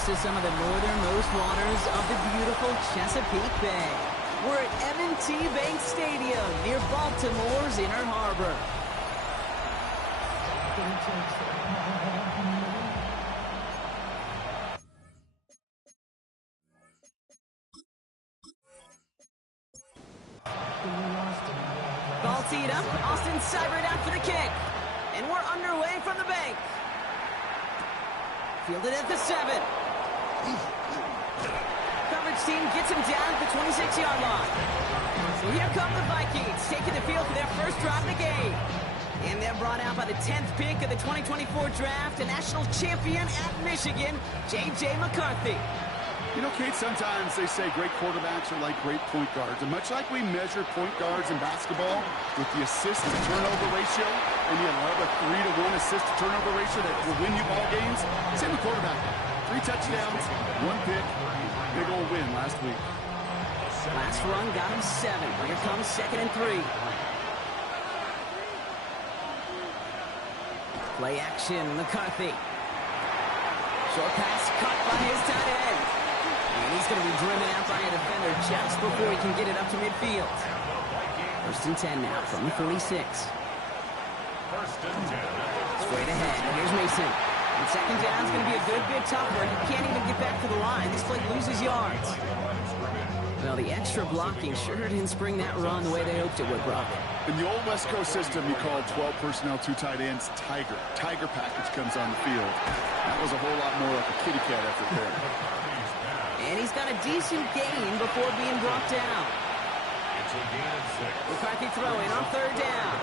next to some of the northernmost waters of the beautiful Chesapeake Bay. We're at M&T Bank Stadium near Baltimore's Inner Harbor. Ball teed up. Austin Seibert out for the kick. And we're underway from the bank. Fielded at the 7. Coverage team gets him down at the 26-yard line. So here come the Vikings, taking the field for their first drive of the game. And they're brought out by the 10th pick of the 2024 draft, a national champion at Michigan, J.J. McCarthy. You know, Kate, sometimes they say great quarterbacks are like great point guards. And much like we measure point guards in basketball with the assist-to-turnover ratio, and you love a 3-to-1 assist-to-turnover ratio that will win you ball games, same with quarterback. 3 touchdowns, 1 pick, big old win last week. Last run got him 7. Here comes 2nd and 3. Play action, McCarthy. Short pass caught by his tight end. And he's going to be driven out by a defender just before he can get it up to midfield. 1st and 10 now from the 46. Straight ahead. Here's Mason. And 2nd down is going to be a good bit tougher. He can't even get back to the line. This play loses yards. Well, the extra blocking sure didn't spring that run the way they hoped it would, Brock. In the old West Coast system, you called 12 personnel, 2 tight ends, Tiger. Tiger package comes on the field. That was a whole lot more like a kitty cat effort there. And he's got a decent gain before being brought down. McCarthy throwing on 3rd down.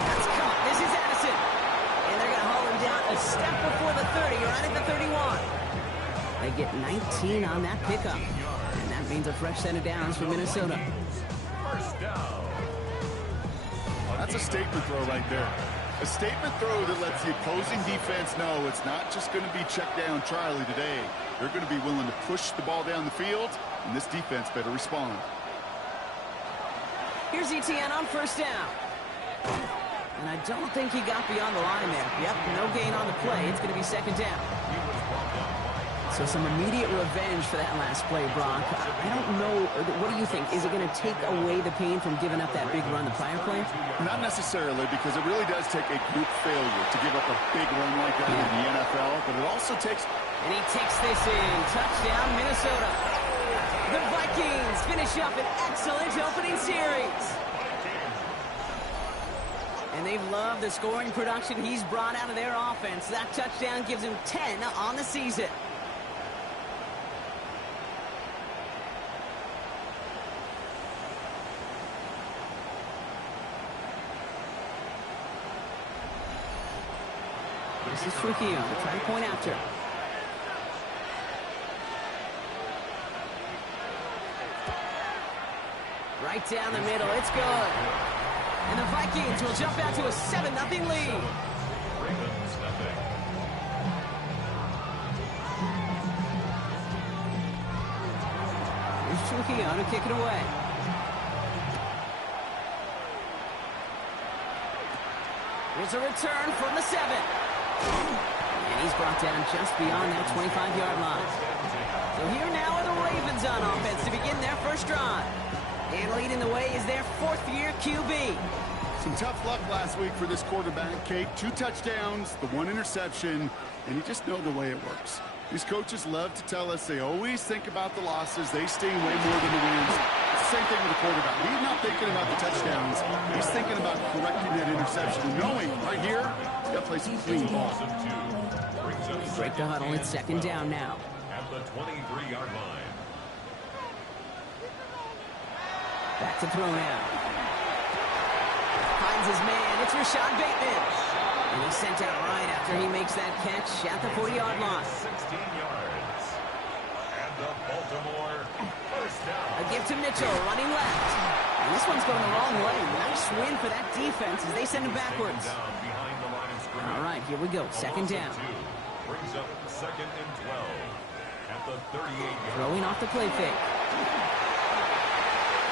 That's caught. This is Addison. And they're going to haul him down a step before the 30, right at the 31. They get 19 on that pickup. And that means a fresh set of downs for Minnesota. That's a statement throw right there. A statement throw that lets the opposing defense know it's not just going to be check down Charlie today. They're going to be willing to push the ball down the field, and this defense better respond. Here's Etienne on 1st down. And I don't think he got beyond the line there. Yep, no gain on the play. It's going to be 2nd down. So some immediate revenge for that last play, Brock. I don't know. What do you think? Is it going to take away the pain from giving up that big run the prior play? Not necessarily, because it really does take a group failure to give up a big run like that in the NFL. But it also takes... And he takes this in. Touchdown, Minnesota. The Vikings finish up an excellent opening series. And they've loved the scoring production he's brought out of their offense. That touchdown gives him 10 on the season. This is Trujillo trying to point after. Right down the middle. It's good. And the Vikings will jump out to a 7-0 lead. Here's Trujillo to kick it away. Here's a return from the 7. And he's brought down just beyond that 25-yard line. So here now are the Ravens on offense to begin their first drive. And leading the way is their 4th-year QB. Some tough luck last week for this quarterback, Kate. 2 touchdowns, the 1 interception, and you just know the way it works. These coaches love to tell us they always think about the losses. They sting way more than the wins. It's the same thing with the quarterback. He's not thinking about the touchdowns. He's thinking about correcting that interception and knowing right here, he's got to play some clean ball. Break the huddle. It's 2nd down now. At the 23-yard line. Back to throw now. Finds his man. It's Rashad Bateman. And he's sent out right after he makes that catch at the 40-yard line. 16 yards. And the Baltimore first down. A gift to Mitchell, running left. And this one's going the wrong way. Nice win for that defense as they send him backwards. All right, here we go. 2nd down. Brings up 2nd and 12. At the 38-yard. Throwing off the play fake.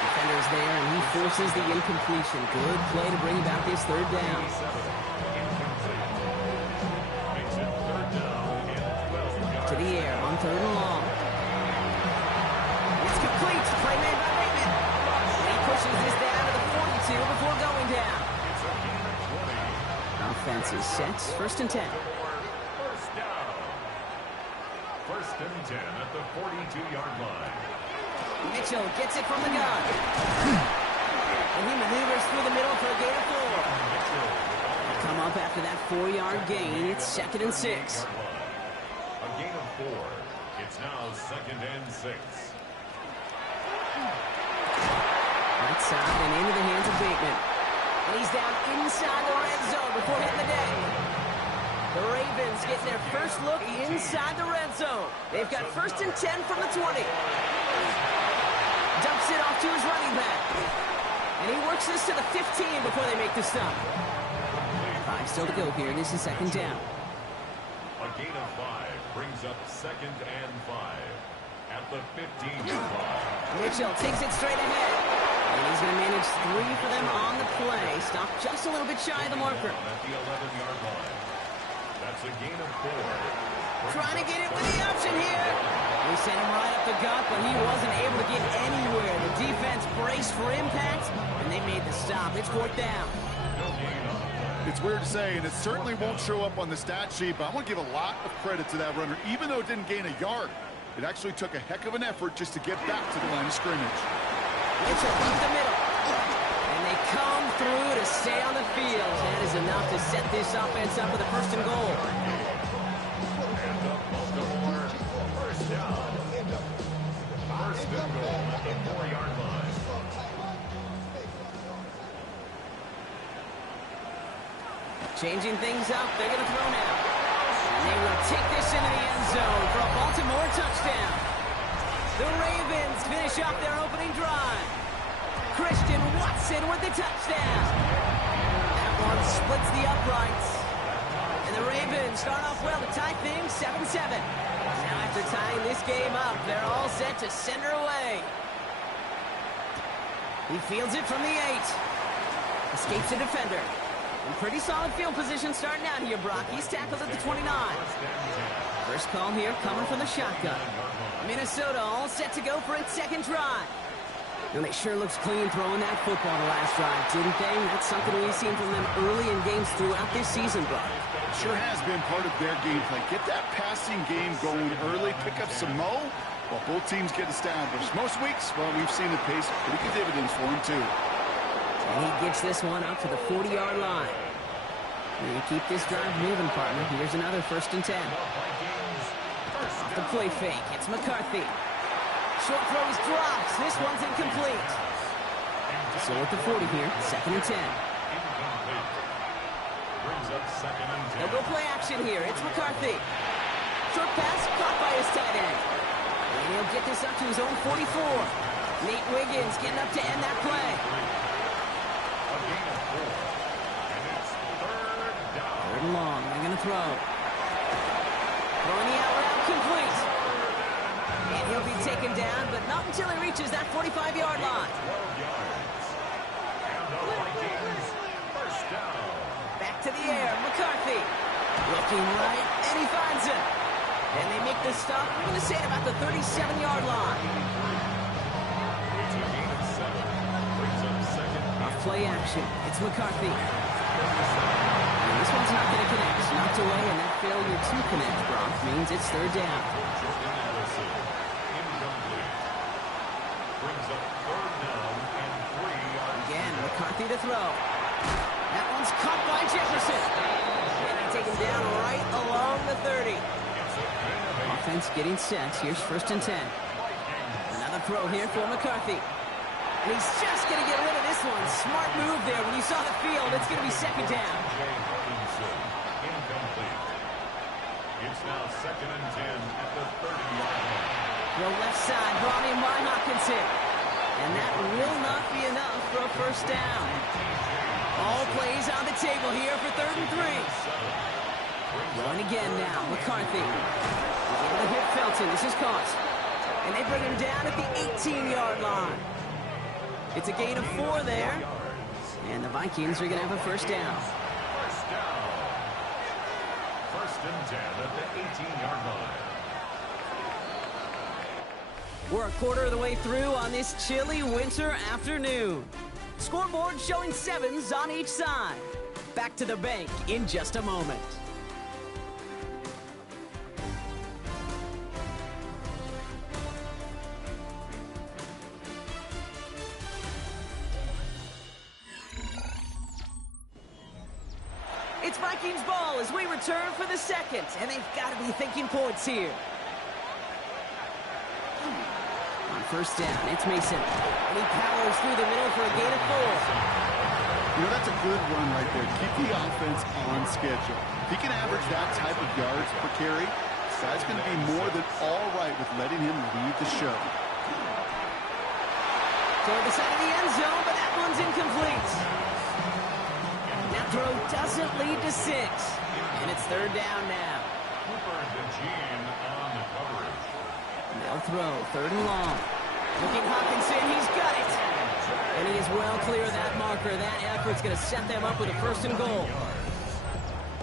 Defender's there, and he forces the incompletion. Good play to bring about this 3rd down. To the air. 3rd and long. It's complete. Play made by Bateman. He pushes this down to the 42 before going down. Offense is set. 1st and 10. First down. 1st and 10 at the 42-yard line. Mitchell gets it from the gun. And he maneuvers through the middle for a gain of 4. Come up after that 4-yard gain. It's 2nd and 6. A gain of 4. It's now 2nd and 6. Right side and into the hands of Bateman. And he's down inside the red zone before hitting the deck. The Ravens getting their first look inside the red zone. They've got 1st and 10 from the 20. Dumps it off to his running back. And he works this to the 15 before they make the stop. 5 still to go here. This is 2nd down. A gain of 5 brings up 2nd and 5 at the 15-yard line. Mitchell takes it straight ahead. And he's going to manage 3 for them on the play. Stop just a little bit shy of the marker. At the 11-yard line. That's a gain of 4. Trying to get it with the option here. They sent him right up the gut, but he wasn't able to get anywhere. The defense braced for impact, and they made the stop. It's 4th down. It's weird to say, and it certainly won't show up on the stat sheet, but I want to give a lot of credit to that runner. Even though it didn't gain a yard, it actually took a heck of an effort just to get back to the line of scrimmage. Mitchell through the middle. And they come through to stay on the field. That is enough to set this offense up with a 1st and goal. And up Baltimore, 1st down. 1st and goal at the 4-yard line. Changing things up. They're going to throw now. And they will take this into the end zone for a Baltimore touchdown. The Ravens finish off their opening drive. Christian Watson with the touchdown. That one splits the uprights. And the Ravens start off well to tie things 7-7. Now after tying this game up, they're all set to send her away. He fields it from the 8. Escapes the defender. In pretty solid field position starting out here, Brock. He's tackled at the 29. First call here coming from the shotgun. Minnesota all set to go for its 2nd drive. And it sure looks clean throwing that football the last drive, didn't they? That's something we've seen from them early in games throughout this season, Brock. Sure has been part of their game play. Get that passing game going early, pick up some mo, while both teams get established. Most weeks, well, we've seen the pace pretty good dividends for them, too. And he gets this one up to the 40-yard line. And you keep this drive moving, partner. Here's another 1st and 10. Off the play fake. It's McCarthy. Short throw is dropped. This one's incomplete. So at the 40 here, 2nd and 10. Brings up 2nd and 10. They'll go play action here. It's McCarthy. Short pass caught by his tight end. And he'll get this up to his own 44. Nate Wiggins getting up to end that play. A gain of 4. And it's 3rd down. 3rd and long. They're going to throw. Throwing the out route complete. And he'll be taken down, but not until he reaches that 45-yard line. 12 yards. And the Vikings, 1st down. Back to the air. McCarthy. Looking right, and he finds it. And they make the stop. We're going to say at about the 37-yard line. It's a gain of 7. Brings up 2nd. Off play action. It's McCarthy. And this one's not going to connect. Knocked away, and that failure to connect, Brock, means it's 3rd down. Incomplete. Brings up 3rd down and 3 yards. Again, McCarthy to throw. That one's caught by Jefferson. And they take him down right along the 30. Offense getting set. Here's 1st and 10. Another throw here for McCarthy. And he's just going to get rid of this one. Smart move there. When you saw the field, it's going to be 2nd down. Incomplete. It's now 2nd and 10 at the 30-yard line. The left side brought in by Hawkinson. And that will not be enough for a 1st down. All plays on the table here for 3rd and 3. Going again now, McCarthy. He's able to hit Felton. This is caught. And they bring him down at the 18-yard line. It's a gain of 4 there. And the Vikings are going to have a 1st down. 1st down. 1st and 10 at the 18-yard line. We're a quarter of the way through on this chilly winter afternoon. Scoreboard showing 7s on each side. Back to the bank in just a moment. It's Vikings ball as we return for the second, and they've got to be thinking points here. On first down, it's Mason, and he powers through the middle for a gain of 4. You know, that's a good run right there. Keep the offense on schedule. If he can average that type of yards per carry, that's going to be more than all right with letting him lead the show. Toward the side of the end zone, but that one's incomplete. That throw doesn't lead to 6, and it's third down now. Cooper DeJean on the coverage. They'll throw, third and long. Looking Hawkinson, he's got it. And he is well clear of that marker. That effort's going to set them up with a first and goal.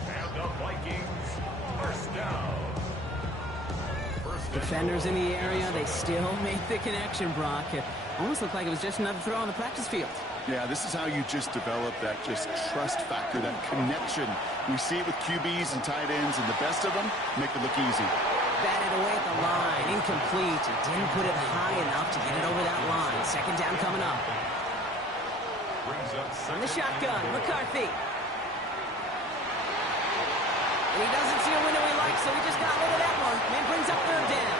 And the Vikings, first down. Defenders in the area, they still make the connection, Brock. It almost looked like it was just another throw on the practice field. Yeah, this is how you just develop that just trust factor, that connection. We see it with QBs and tight ends, and the best of them make it look easy. Batted away at the line, incomplete. He didn't put it high enough to get it over that line. Second down coming up. From the shotgun, McCarthy. And he doesn't see a window he likes, so he just got rid of that one. And brings up third down.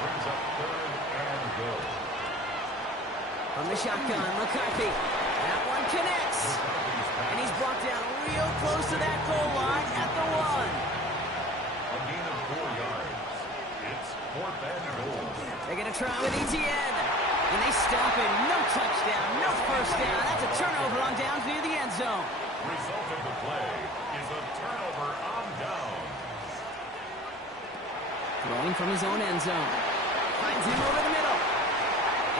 Brings up third and goal. From the shotgun, McCarthy. That one connects. And he's brought down real close to that goal line at the 1. A gain of 4 yards. It's fourth and goal. They're going to try with Etienne. And they stop him. No touchdown, no first down. That's a turnover on down near the end zone. Result of the play is a turnover on down. Throwing from his own end zone. Finds him over the middle.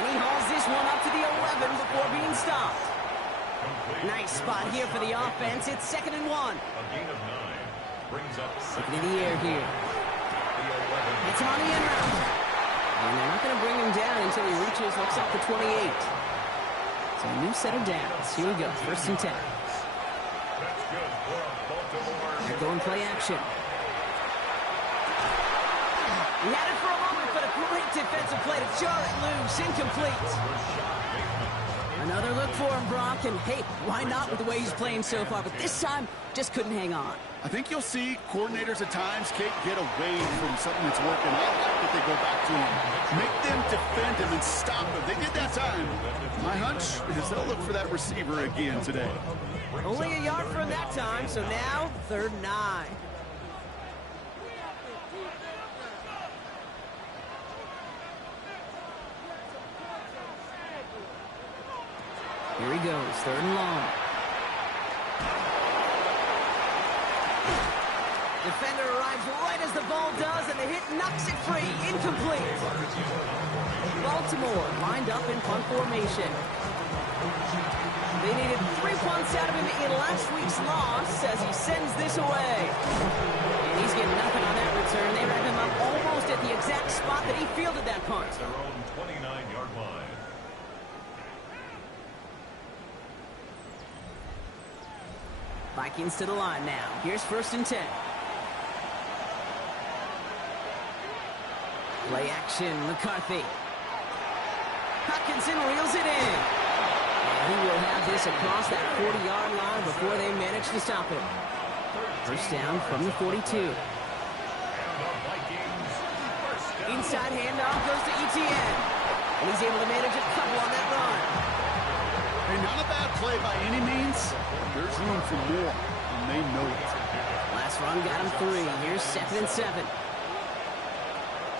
And he hauls this one up to the 11 before being stopped. Nice spot here for the offense. It's second and 1. A gain of 9 brings up Looking in the air here. It's on the end route. And they're not going to bring him down until he reaches, looks like the 28. So a new set of downs. Here we go, first and 10. That's good for Baltimore. They're going play action. He had it for a moment, but a great defensive play to jar it loose. Incomplete. Another look for him, Brock. And hey, why not with the way he's playing so far? But this time, just couldn't hang on. I think you'll see coordinators at times, Kate, get away from something that's working. I like that they go back to him. Make them defend him and stop him. They did that time. My hunch is they'll look for that receiver again today. Only a yard from that time, so now third and 9. Here he goes, third and long. Defender arrives right as the ball does, and the hit knocks it free. Incomplete. Baltimore lined up in punt formation. They needed 3 punts out of him in last week's loss as he sends this away. And he's getting nothing on that return. They wrap him up almost at the exact spot that he fielded that punt. Their own 29-yard line. Vikings to the line now. Here's first and 10. Play action, McCarthy. Hawkinson reels it in. And he will have this across that 40-yard line before they manage to stop him. First down from the 42. Inside handoff goes to Etienne. And he's able to manage a couple on that run. Hey, not a bad play by any means. There's room for more, and they know it. Last run got him 3. Here's second and 7.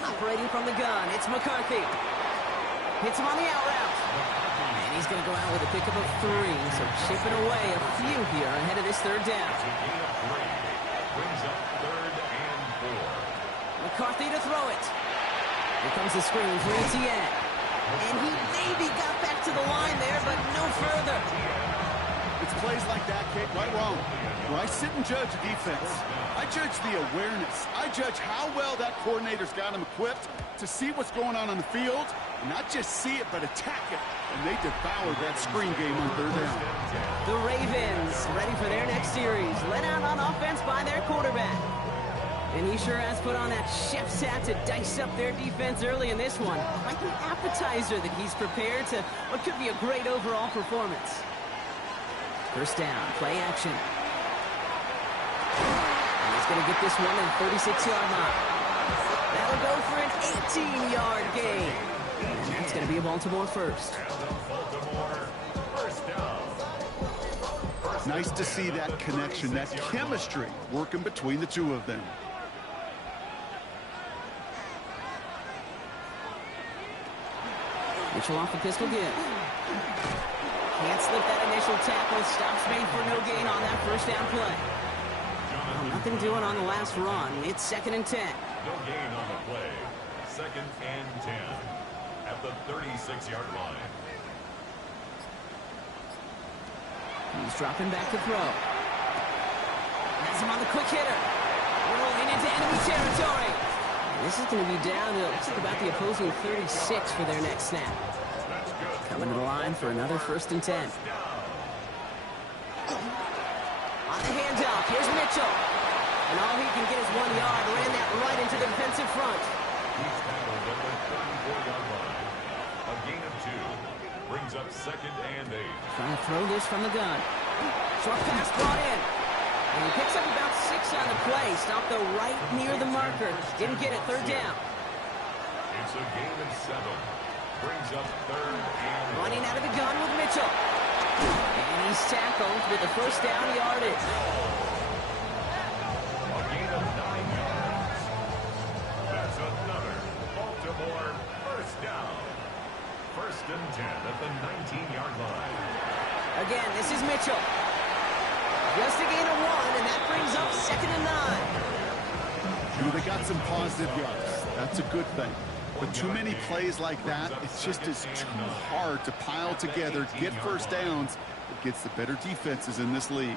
Operating from the gun, it's McCarthy. Hits him on the out route. And he's going to go out with a pickup of 3, so chipping away a few here ahead of this third down. Brings up third and 4. McCarthy to throw it. Here comes the screen for Etienne. And he maybe got back to the line there, but no further. It's plays like that, Kate, right wrong. When I sit and judge a defense, I judge the awareness. I judge how well that coordinator's got him equipped to see what's going on the field, and not just see it, but attack it. And they devoured that screen game on third down. The Ravens ready for their next series. Led out on offense by their quarterback. And he sure has put on that chef's hat to dice up their defense early in this one. Like an appetizer that he's prepared to what could be a great overall performance. First down, play action. And he's going to get this one at the 36-yard line. That'll go for an 18-yard gain. And that's going to be a Baltimore first. Nice to see that connection, that chemistry working between the two of them. Mitchell off the pistol give. Can't slip that initial tackle. Stops made for no gain on that first down play. Well, nothing doing on the last run. It's 2nd and 10. No gain on the play. 2nd and 10 at the 36-yard line. He's dropping back to throw. Has him on the quick hitter. Rolling into enemy territory. This is going to be down to, looks like about the opposing 36 for their next snap. Coming to the line for another 1st and 10. On the handoff, here's Mitchell. And all he can get is 1 yard. Ran that right into the defensive front. He's tackled at the 34-yard line. A gain of 2 brings up 2nd and 8. Trying to throw this from the gun. Short pass brought in. And he picks up about 6 on the play. Stopped though right near the marker. Didn't get it. 3rd down. It's a gain of 7. Brings up 3rd and 8. Running out of the gun with Mitchell. And he's tackled with the first down yardage. A gain of 9 yards. That's another Baltimore first down. 1st and 10 at the 19-yard line. Again, this is Mitchell. Just a gain of 1, and that brings up 2nd and 9. They got some positive yards. That's a good thing. But too many plays like that, it just is too hard to pile together, get first downs against the better defenses in this league.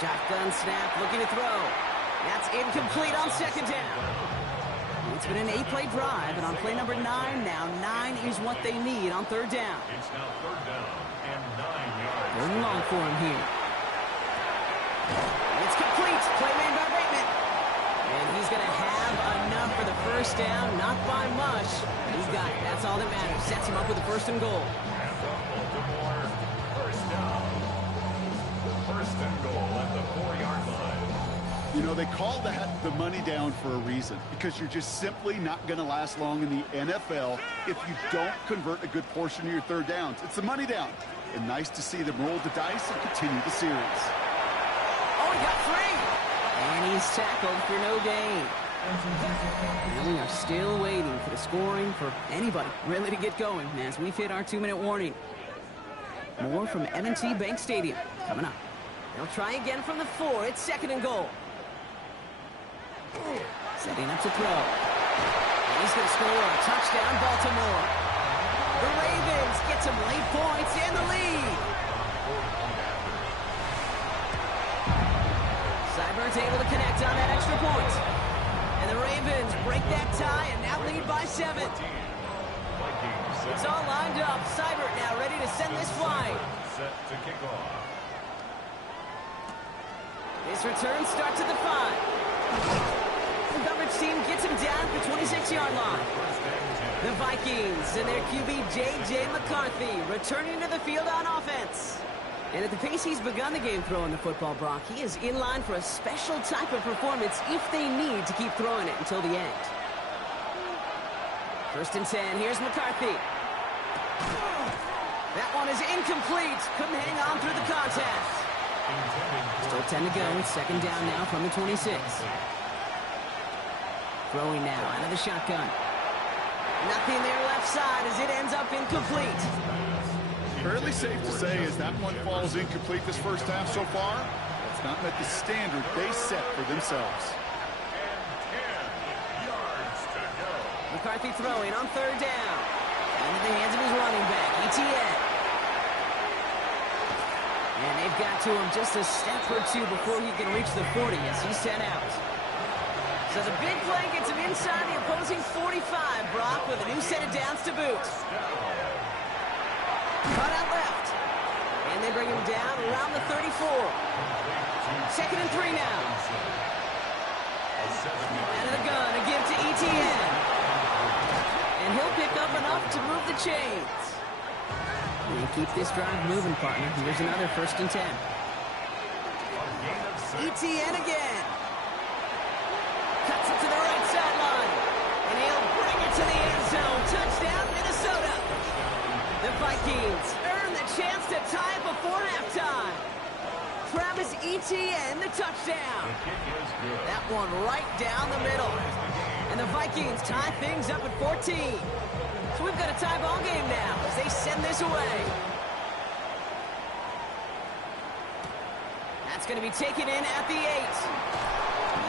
Shotgun snap, looking to throw. That's incomplete on 2nd down. It's been an 8-play drive, and on play number 9 now, 9 is what they need on 3rd down. It's now 3rd down and 9 yards. 3rd and long for him here. It's complete. Play made by Bateman. And he's going to have enough for the first down. Not by much. He's got it. That's all that matters. Sets him up with a 1st and goal. And the Baltimore first down. 1st and goal at the 4-yard line. You know, they call that the money down for a reason, because you're just simply not going to last long in the NFL if you don't convert a good portion of your 3rd downs. It's the money down. And nice to see them roll the dice and continue the series. Oh, he got free. And he's tackled for no gain. And we are still waiting for the scoring for anybody really to get going as we've hit our 2-minute warning. More from M&T Bank Stadium coming up. They'll try again from the 4. It's 2nd and goal. Setting up to throw. And he's going to score a touchdown, Baltimore. The Ravens get some late points in the lead. Seibert's able to connect on that extra point. And the Ravens break that tie and now lead by 7. It's all lined up. Seibert now ready to send this flying. Set to kick off. His return starts at the 5. The coverage team gets him down at the 26-yard line. The Vikings and their QB J.J. McCarthy returning to the field on offense. And at the pace he's begun the game throwing the football, Brock, he is in line for a special type of performance if they need to keep throwing it until the end. 1st and 10. Here's McCarthy. That one is incomplete. Couldn't hang on through the contact. Still 10 to go. It's 2nd down now from the 26. Throwing now out of the shotgun. Nothing there left side as it ends up incomplete. Fairly safe to say as that one falls incomplete this first half so far, it's not met the standard they set for themselves. And 10 yards to go. McCarthy throwing on 3rd down. Into the hands of his running back, ETN. And they've got to him just a step or 2 before he can reach the 40 as he's sent out. So the big play gets him inside the opposing 45, Brock, with a new set of downs to boot. Cut out left. And they bring him down around the 34. 2nd and 3 now. Out of the gun, a give to ETN. And he'll pick up enough to move the chains. And keep this drive moving, partner. Here's another 1st and 10. ETN again. Cuts it to the right sideline. And he'll bring it to the end zone. Touchdown, Minnesota. The Vikings earn the chance to tie it before halftime. Travis Etienne, the touchdown. That one right down the middle. And the Vikings tie things up at 14. So we've got a tie ball game now as they send this away. That's going to be taken in at the 8.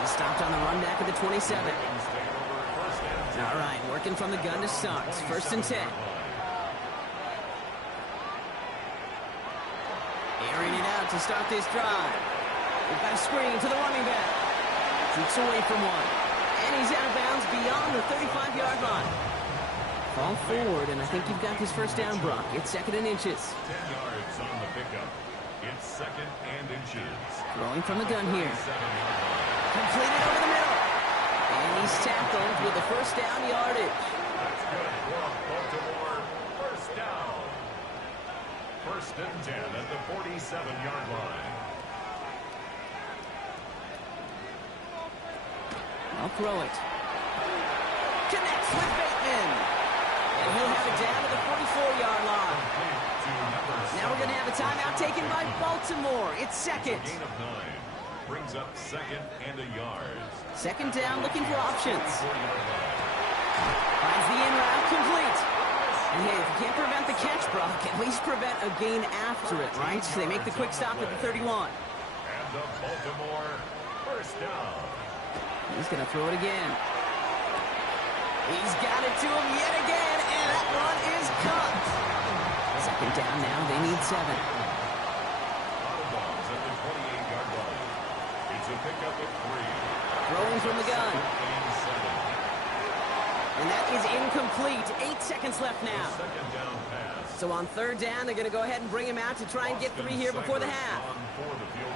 He stopped on the run back at the 27. All right, working from the gun to start. 1st and 10. Airing it out to start this drive. We've got a screen to the running back. Shoots away from one. And he's out of bounds beyond the 35-yard line. Fall forward, and I think you've got this 1st down, Brock. It's 2nd and inches. 10 yards on the pickup. It's 2nd and inches. Throwing from the gun here. Completed over the middle. And he's tackled with the 1st down yardage. That's good for Baltimore. 1st down. 1st and 10 at the 47-yard line. I'll throw it. Connects with Bateman. And he'll have it down to the 44-yard line. Now we're going to have a timeout taken by Baltimore. It's 2nd. Gain of 9. Brings up 2nd and a yard. 2nd down, looking for options. Finds the in route, complete. And hey, if you can't prevent the catch, Brock, at least prevent a gain after it, right? So they make the quick stop at the 31. And the Baltimore 1st down. He's going to throw it again. He's got it to him yet again, and that one is cut. 2nd down now, they need 7. Out of bounds at the 28-yard line. It's a pickup at 3. Throwing from the gun. And 7. And that is incomplete. 8 seconds left now. 2nd down pass. So on 3rd down, they're going to go ahead and bring him out to try and get 3 here before the half.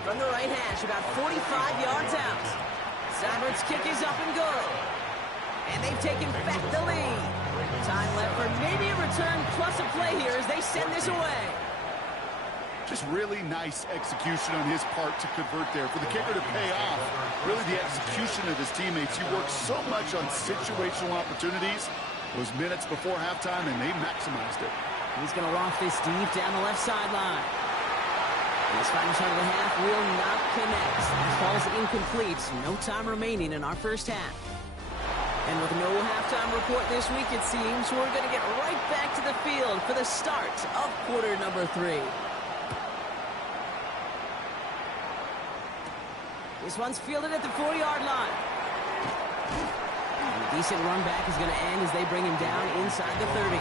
From the right hash, about 45 yards out. Seibert's kick is up and good. And they've taken back the lead. Time left for maybe a return plus a play here as they send this away. Just really nice execution on his part to convert there. For the kicker to pay off, really the execution of his teammates. He worked so much on situational opportunities those minutes before halftime, and they maximized it. He's going to loft this deep down the left sideline. This final shot of the half will not connect. That ball's incomplete. No time remaining in our 1st half. And with no halftime report this week, it seems, we're going to get right back to the field for the start of quarter number 3. This one's fielded at the 4-yard line. And a decent run back is going to end as they bring him down inside the 30.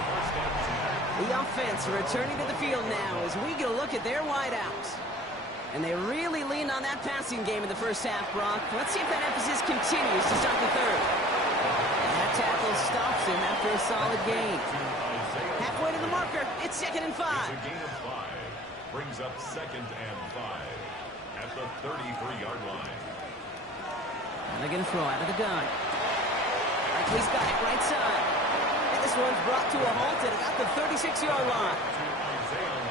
The offense returning to the field now as we get a look at their wideouts. And they really leaned on that passing game in the 1st half, Brock. Let's see if that emphasis continues to start the 3rd. And that tackle stops him after a solid gain. Halfway to the marker, it's 2nd and 5. It's a gain of 5. Brings up 2nd and 5 at the 33-yard line. And they're going to throw out of the gun. Likely's got it right side. And this one's brought to a halt at about the 36-yard line.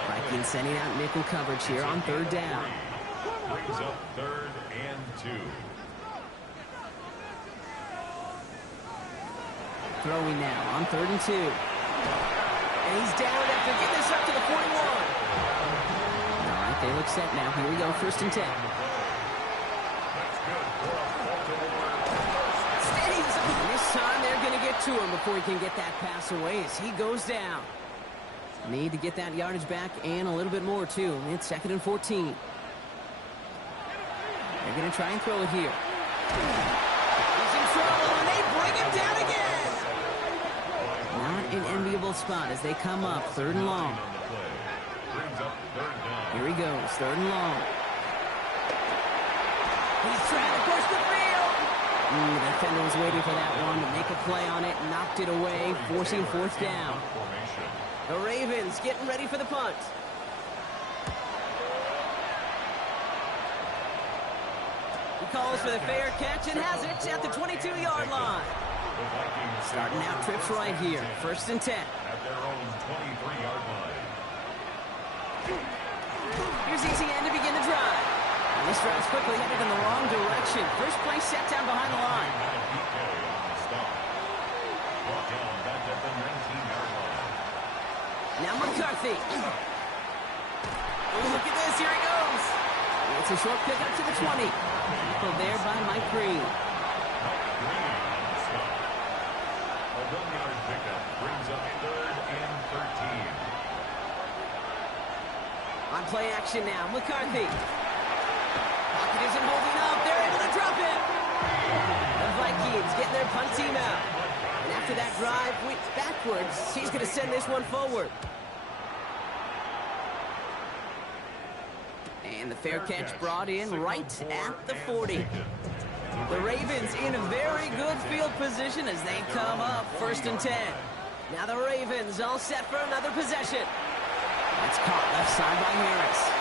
Vikings sending out nickel coverage here on 3rd down. Brings up 3rd and 2. Throwing now on 3rd and 2. And he's down after getting this up to the 41. All right, they look set now. Here we go, 1st and 10. Steadies him. And this time they're going to get to him before he can get that pass away as he goes down. Need to get that yardage back and a little bit more, too. It's 2nd and 14. They're going to try and throw it here. He's in trouble, and they bring him down again. Not an enviable spot as they come up 3rd and long. Here he goes, 3rd and long. He's trying to push the field. The defender was waiting for that one to make a play on it, knocked it away, forcing fourth down. The Ravens getting ready for the punt. He calls for the fair catch and has it at the 22-yard line. Starting out trips right here, 1st and 10. At their own 23-yard line. Here's ETN to begin the drive. And this drive's quickly headed in the wrong direction. First play set down behind the line. Brought down back at the 19-yard line. Now McCarthy. Oh, look at this. Here he goes. It's a short pick up to the 20. Tackled there by Mike Green. A 1-yard pickup brings up 3rd and 13. On play action now, McCarthy. Pocket isn't holding up. They're able to drop it. The Vikings getting their punt team out. And after that drive, backwards, he's going to send this one forward. And the fair catch brought in right at the 40. The Ravens in a very good field position as they come up 1st and 10. Now the Ravens all set for another possession. That's caught left side by Harris.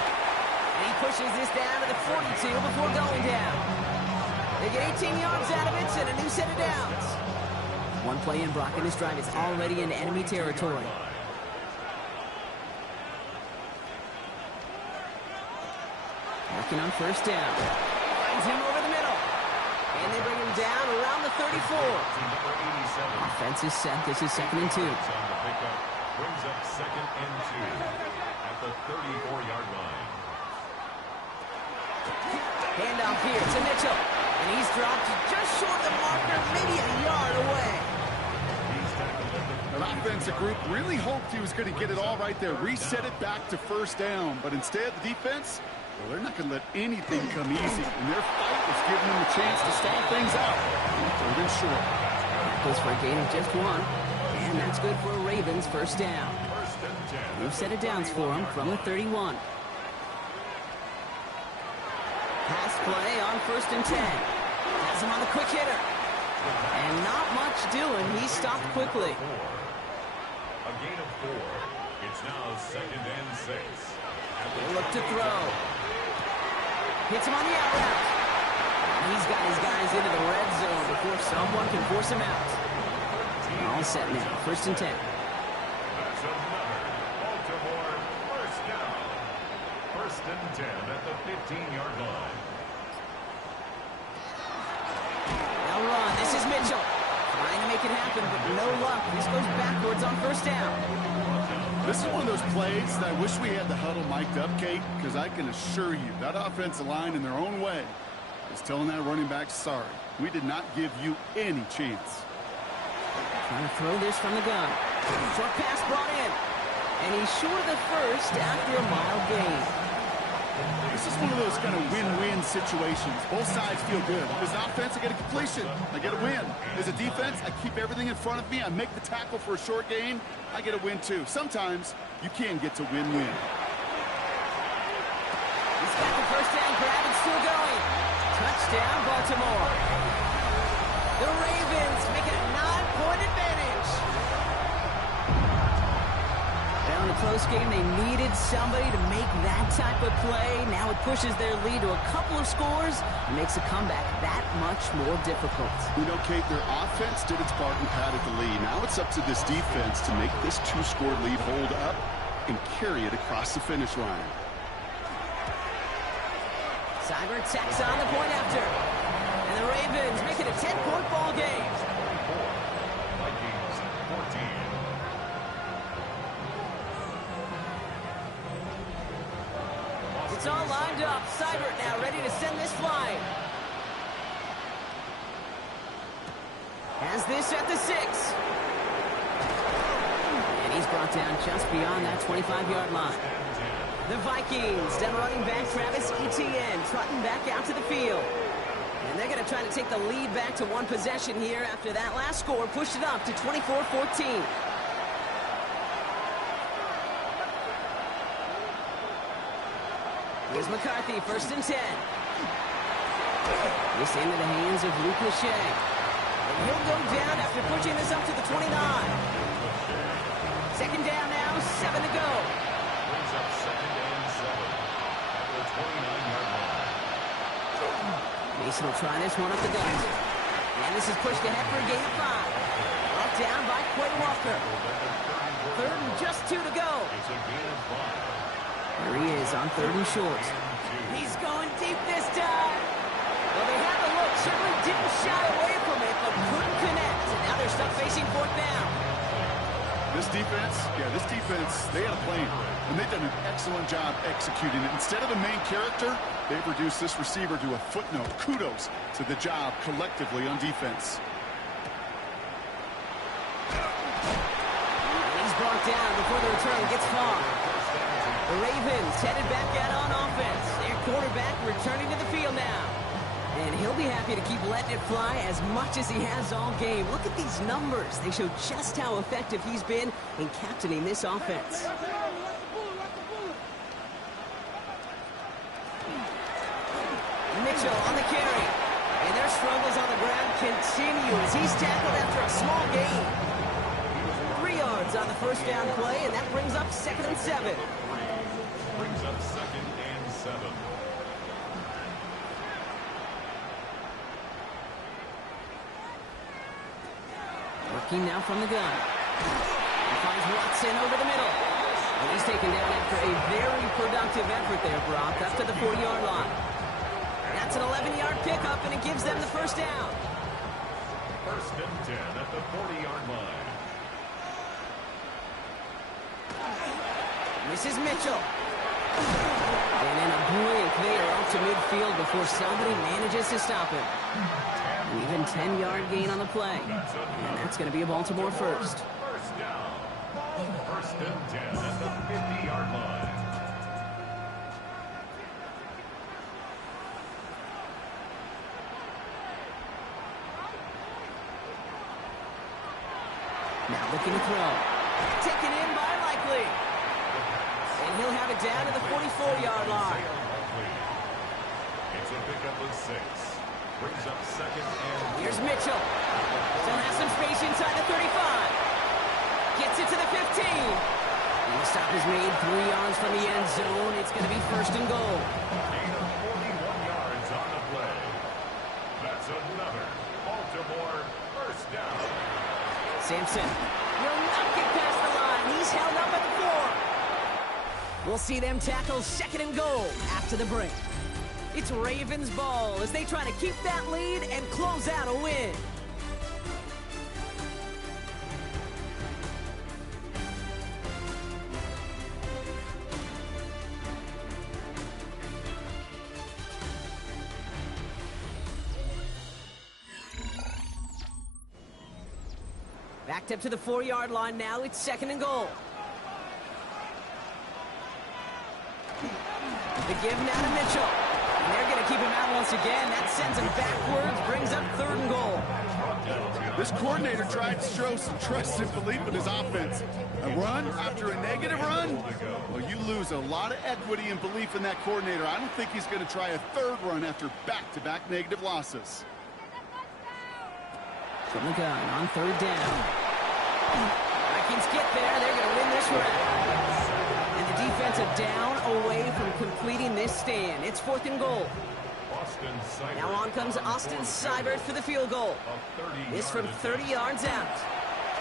And he pushes this down to the 42 before going down. They get 18 yards out of it and a new set of downs. One play in, Brock, and this drive is already in enemy territory. Working on 1st down. Finds him over the middle. And they bring him down around the 34. Offense is set. This is 2nd and 2. Brings up 2nd and 2 at the 34-yard line. Handoff here to Mitchell. And he's dropped just short of the marker, maybe a yard away. An offensive group really hoped he was going to get it all right there, reset it back to 1st down. But instead, the defense, well, they're not going to let anything come easy. And their fight was giving them a chance to stall things out. Third and short. Goes for a gain of just 1. And that's good for a Ravens 1st down. New set of downs for him from the 31. Pass play on 1st and 10. Has him on the quick hitter. And not much doing. He stopped quickly. A gain of 4. It's now 2nd and 6. They look to throw. Hits him on the out route. He's got his guys into the red zone before someone can force him out. All set now. 1st and 10. That's another Baltimore 1st down. 1st and 10 at the 15-yard line. Now run. This is Mitchell. Trying to make it happen, but no luck. This goes backwards on 1st down. This is one of those plays that I wish we had the huddle mic'd up, Kate, because I can assure you that offensive line in their own way is telling that running back, sorry, we did not give you any chance. Trying to throw this from the gun. Short pass brought in. And he's short of the 1st after a mild gain. This is one of those kind of win-win situations. Both sides feel good. As an offense, I get a completion. I get a win. As a defense, I keep everything in front of me. I make the tackle for a short gain. I get a win, too. Sometimes you can get to win-win. He's got the 1st down grab and still going. Touchdown, Baltimore. The Ravens make it a 9-point advantage. Well, in a close game, they needed somebody to make that type of play. Now it pushes their lead to a couple of scores and makes a comeback that much more difficult. You know, Kate, their offense did its part and padded the lead. Now it's up to this defense to make this 2-score lead hold up and carry it across the finish line. Seibert tacks on the point after. And the Ravens make it a 10-point ball game. Vikings 14. It's all lined up. Seibert now ready to send this flying. Has this at the 6. And he's brought down just beyond that 25-yard line. The Vikings, then running back Travis Etienne, trotting back out to the field. And they're going to try to take the lead back to one possession here after that last score pushed it up to 24-14. Here's McCarthy, 1st and 10. This into the hands of Luke Lachey. And he'll go down after pushing this up to the 29. Second down now, 7 to go. Brings up second and 7 at the 29-yard line. Mason will try this one up the gut. And this is pushed ahead for a gain of 5. Brought down by Quay Walker. Third and just 2 to go. It's a gain of 5. There he is on third and short. He's going deep this time. Well, they had the look. Certainly didn't shy away from it, but couldn't connect. And now they're stuck facing fourth down. This defense, they had a plan, and they've done an excellent job executing it. Instead of the main character, they've reduced this receiver to a footnote. Kudos to the job collectively on defense. He's brought down before the return gets far. The Ravens headed back out on offense. Their quarterback returning to the field now. And he'll be happy to keep letting it fly as much as he has all game. Look at these numbers. They show just how effective he's been in captaining this offense. Mitchell on the carry. And their struggles on the ground continue as he's tackled after a small gain. 3 yards on the first down play, and that brings up second and 7. Brings up second and 7. Working now from the gun. He finds Watson over the middle. And he's taken down after a very productive effort there, Brock, up to the 40-yard line. That's an 11-yard pickup, and it gives them the first down. First and 10 at the 40-yard line. This is Mitchell. And in a blink, they are off to midfield before somebody manages to stop him. An even 10-yard gain on the play. And that's going to be a Baltimore first. First down. First and 10 at the 50-yard line. Now looking to throw. Taken in by Likely. And he'll have it down to the 44-yard line. It's a pickup of 6. Brings up second and... Here's Mitchell. Still has some space inside the 35. Gets it to the 15. And the stop is made 3 yards from the end zone. It's going to be first and goal. Gain of 41 yards on the play. That's another Baltimore first down. Sampson will not get past the line. He's held up at the 4. We'll see them tackle second and goal after the break. It's Ravens ball as they try to keep that lead and close out a win. Backed up to the 4-yard line now. It's second and goal. The give now to Mitchell. And they're going to keep him out once again. That sends him backwards, brings up third and goal. This coordinator tried to show some trust and belief in his offense. A run after a negative run? Well, you lose a lot of equity and belief in that coordinator. I don't think he's going to try a third run after back-to-back negative losses. From the gun on third down. Vikings get there. They're going to win this round. And the defensive down away from completing this stand. It's fourth and goal. Now on comes Austin Seibert for the field goal. This from 30 yards out.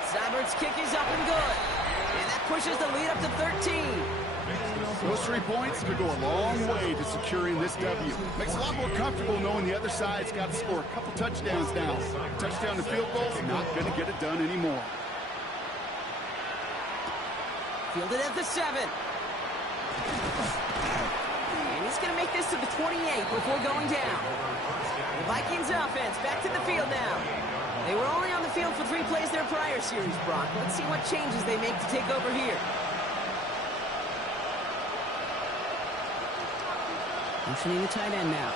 Seibert's kick is up and good. And that pushes the lead up to 13. Those 3 points could go a long way to securing this W. Makes it a lot more comfortable knowing the other side's got to score a couple touchdowns now. Touchdown to field goal, not going to get it done anymore. Fielded at the 7. And he's going to make this to the 28 before going down. The Vikings offense back to the field now. They were only on the field for 3 plays their prior series, Brock. Let's see what changes they make to take over here. Motioning the tight end now.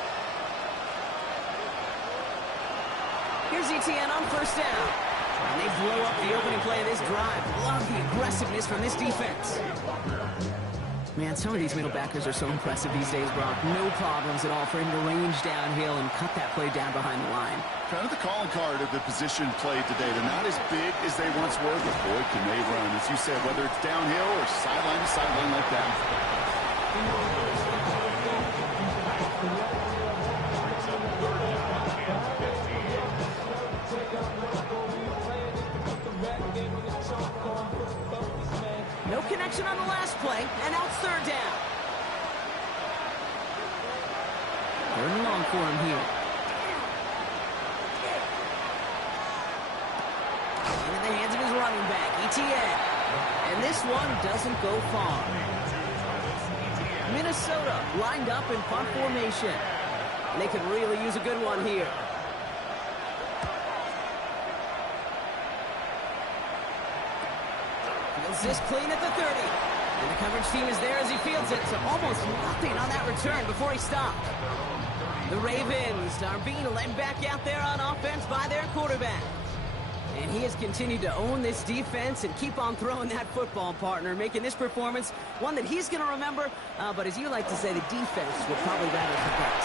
Here's Etienne on first down. And they blow up the opening play of this drive. Love the aggressiveness from this defense. Man, some of these middle backers are so impressive these days, Brock. No problems at all for him to range downhill and cut that play down behind the line. Kind of the calling card of the position played today. They're not as big as they once were, but boy, can they run. As you said, whether it's downhill or sideline to sideline like that. No connection on the last play, and now it's third down. Third and long for him here. In the hands of his running back, ETN. And this one doesn't go far. Minnesota lined up in punt formation. And they could really use a good one here. Fields this clean at the 30. And the coverage team is there as he fields it. So almost nothing on that return before he stopped. The Ravens are being led back out there on offense by their quarterback. And he has continued to own this defense and keep on throwing that football, partner, making this performance one that he's going to remember. But as you like to say, the defense will probably rather forget.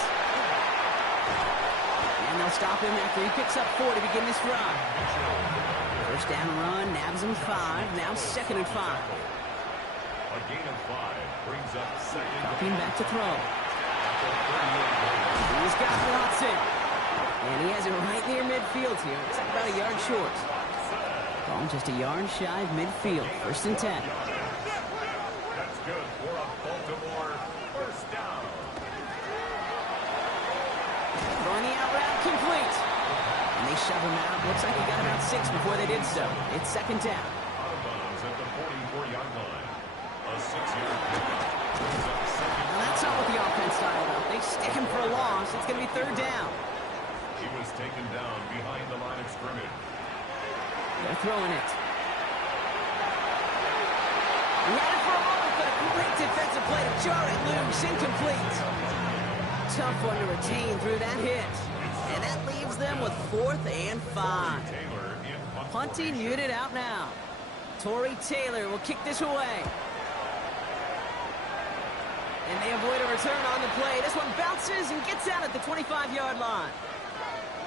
And they'll stop him after he picks up 4 to begin this drive. First down run, nabs him 5. Now 2nd and 5. A gain of 5 brings up second. Dropping back to throw. He's got Watson. And he has it right near midfield here. It's about a yard short. Ball just a yard shy of midfield. 1st and 10. That's good for a Baltimore first down. Throwing the out route complete. And they shove him out. Looks like he got about 6 before they did so. It's 2nd down. Out of bounds at the 44-yard line. A 6-yard pickup brings up second. Now that's not what the offense styled up. They stick him for a loss. It's going to be 3rd down. He was taken down behind the line of scrimmage. They're throwing it. He had it for a moment, but a great defensive play to jar it loose. Incomplete. Tough one to retain through that hit. And that leaves them with 4th and 5. Taylor in punt Punting unit out now. Torrey Taylor will kick this away. And they avoid a return on the play. This one bounces and gets out at the 25-yard line.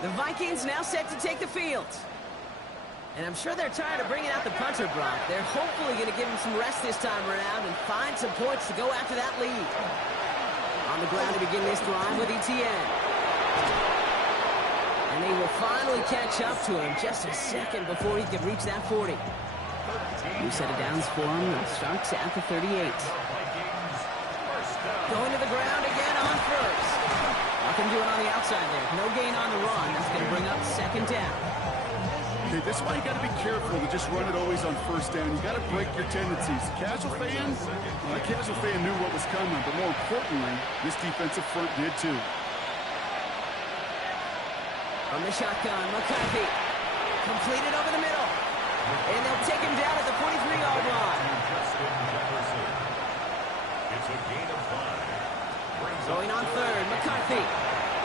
The Vikings now set to take the field. And I'm sure they're tired of bringing out the punter, Brock. They're hopefully going to give him some rest this time around and find some points to go after that lead. On the ground to begin this drive with ETN. And they will finally catch up to him just a second before he can reach that 40. New set of downs for him. It starts at the 38. Going to the ground again on first. Nothing doing on the outside there. No gain on the run. That's going to bring up 2nd down. Okay, this is why you got to be careful to just run it always on 1st down. You got to break your tendencies. Casual fan, well, the casual fan knew what was coming, but more importantly, this defensive front did too. From the shotgun, McCarthy. Completed over the middle. And they'll take him down at the 43-yard line. It's a gain of 5. Going on 3rd, McCarthy.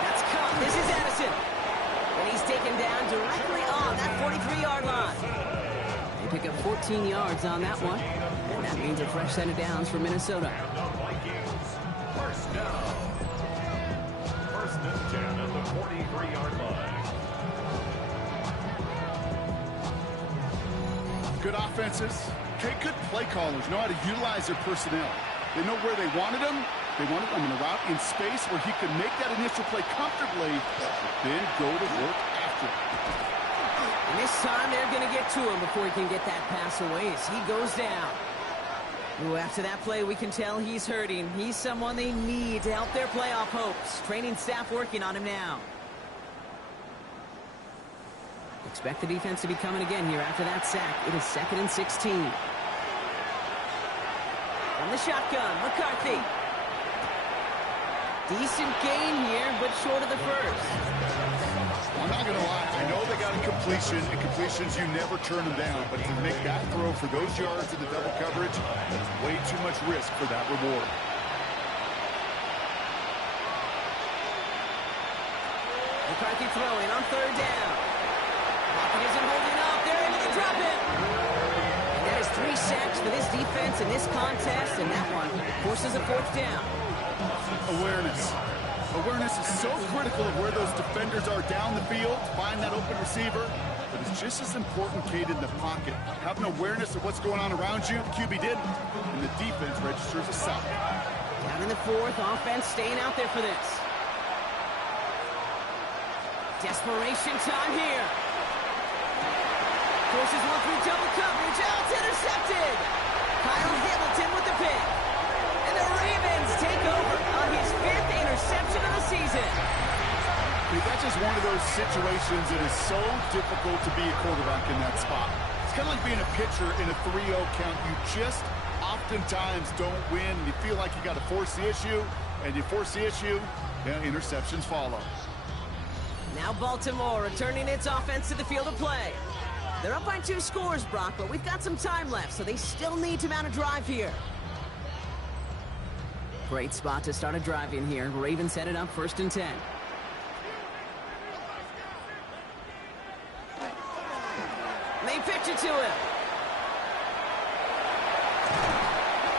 That's caught. This is Addison. And he's taken down directly on that 43-yard line. They pick up 14 yards on that one. And that means a fresh set of downs for Minnesota. And the Vikings first down. 1st and 10 at the 43-yard line. Good offenses. Okay, good play callers know how to utilize their personnel. They know where they wanted them. They wanted them in a route in space where he could make that initial play comfortably, then go to work after it. And this time they're going to get to him before he can get that pass away as he goes down. Ooh, after that play, we can tell he's hurting. He's someone they need to help their playoff hopes. Training staff working on him now. Expect the defense to be coming again here after that sack. It is 2nd and 16. From the shotgun, McCarthy. Decent gain here, but short of the first. I'm not going to lie. I know they got a completion, and completions, you never turn them down. But to make that throw for those yards in the double coverage, that's way too much risk for that reward. McCarthy throwing on 3rd down. Pocket isn't holding up. They're able to drop it. And that has 3 sacks for this defense in this contest, and that one forces a 4th down. Awareness. Awareness is so critical of where those defenders are down the field to find that open receiver. But it's just as important, Kate, in the pocket. Having awareness of what's going on around you, QB didn't. And the defense registers a sack. Down in the 4th, offense staying out there for this. Desperation time here. Forces one through double coverage. Oh, it's intercepted. Kyle Hamilton with the pick. And the Ravens take over on his 5th interception of the season. That's just one of those situations that is so difficult to be a quarterback in that spot. It's kind of like being a pitcher in a 3-0 count. You just oftentimes don't win. You feel like you got to force the issue, and you force the issue, yeah, interceptions follow. Now Baltimore returning its offense to the field of play. They're up by 2 scores, Brock, but we've got some time left, so they still need to mount a drive here. Great spot to start a drive in here. Ravens set it up 1st and 10. They pitch it to him.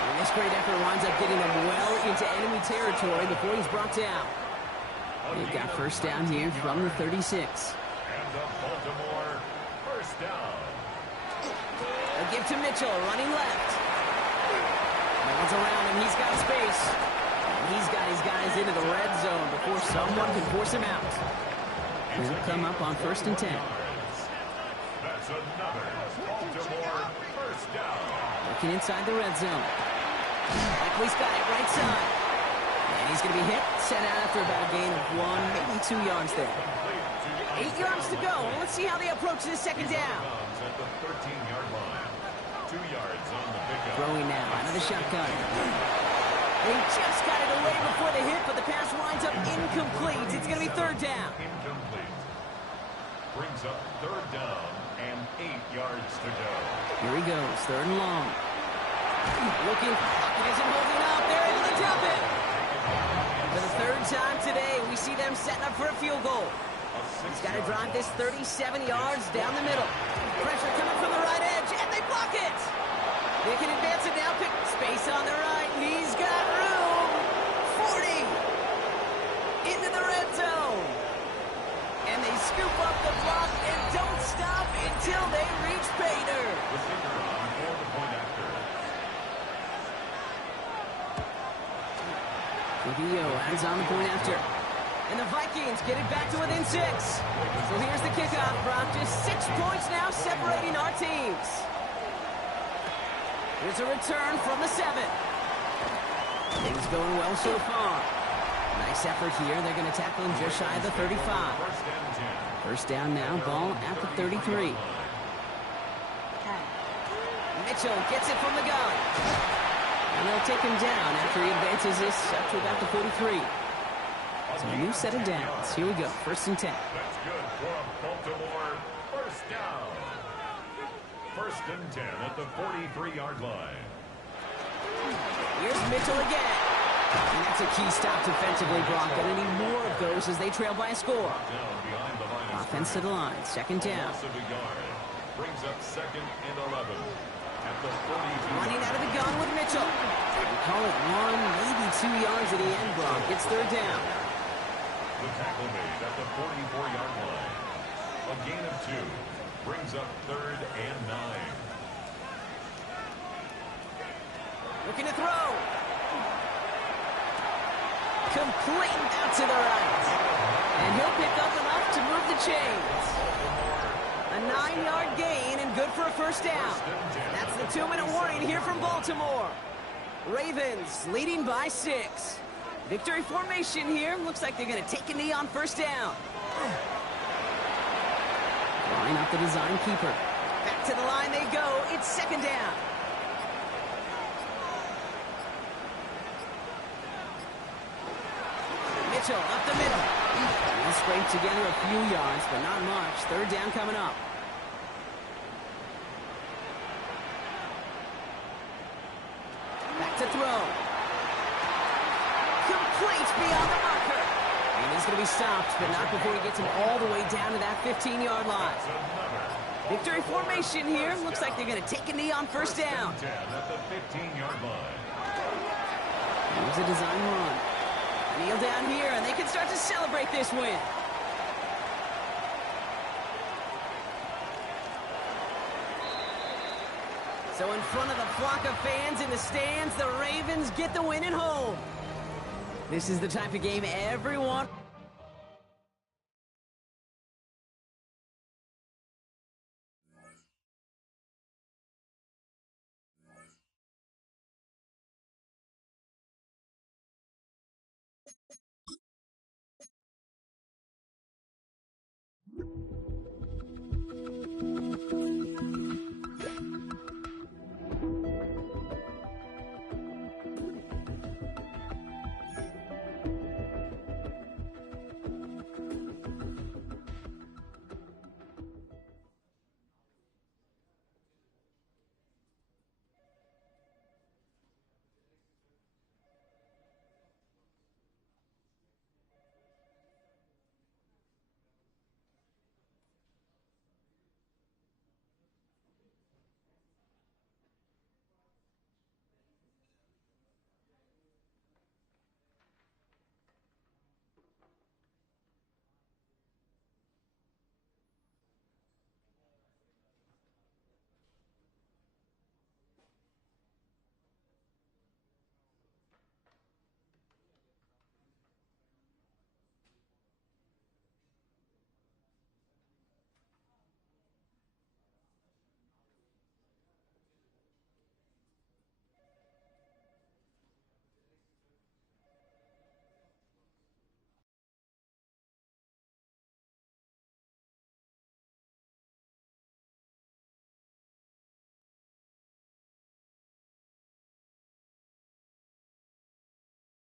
And this great effort winds up getting him well into enemy territory before he's brought down. They've got 1st down here from the 36. And the Baltimore 1st down. A give to Mitchell, running left. No one's around him, he's got space. And he's got his guys into the red zone before someone can force him out. He'll come up on 1st and 10. That's another Baltimore 1st down. Looking inside the red zone. Likely's got it right side. And he's going to be hit, set out after about a gain of 1, maybe 2 yards there. 8 yards to go. Let's see how they approach this 2nd down. At the 13-yard line. 2 yards on the pickup. Throwing now out of the shotgun. They just got it away before the hit, but the pass winds up incomplete. It's going to be 3rd down. Incomplete. Brings up 3rd down and 8 yards to go. Here he goes, 3rd and long. Looking, pocket isn't holding up. They're able to drop it. For the 3rd time today, we see them setting up for a field goal. He's got to drive this 37 yards down the middle. Pressure coming from the right edge, and they block it. They can advance it now, pick space on the right. He's got room. 40 into the red zone. And they scoop up the block and don't stop until they reach Painter. The finger on for the point after. Trujillo adds on the point after. And the Vikings get it back to within 6. So here's the kickoff, Brock. Just 6 points now separating our teams. Here's a return from the 7. Things going well so far. Nice effort here. They're going to tackle him just shy of the 35. 1st down now, ball at the 33. Mitchell gets it from the gun. And they'll take him down after he advances this up to about the 43. So a new set of downs. Here we go, 1st and 10. That's good for Baltimore 1st down. 1st and 10 at the 43-yard line. Here's Mitchell again. And that's a key stop defensively, Brock. Gonna need more of those as they trail by a score. Offense to the line, 2nd down. Brings up 2nd and 11 at the 42. Running out of the gun with Mitchell. We call it 1, maybe 2 yards at the end, Brock. It's 3rd down. The tackle made at the 44-yard line. A gain of 2. Brings up 3rd and 9. Looking to throw. Complete out to the right. And he'll pick up enough to move the chains. A 9-yard gain and good for a 1st down. That's the 2-minute warning here from Baltimore. Ravens leading by 6. Victory formation here. Looks like they're going to take a knee on 1st down. Line up the design keeper. Back to the line they go. It's 2nd down. Mitchell up the middle. He'll scrape together a few yards, but not much. 3rd down coming up. Back to throw. Complete beyond the marker. And he's going to be stopped, but not before he gets him all the way down to that 15-yard line. Victory formation here. Looks like they're going to take a knee on first down. 10 at the 15-yard line. Here's a design run. Kneel down here, and they can start to celebrate this win. So in front of the flock of fans in the stands, the Ravens get the win at home. This is the type of game everyone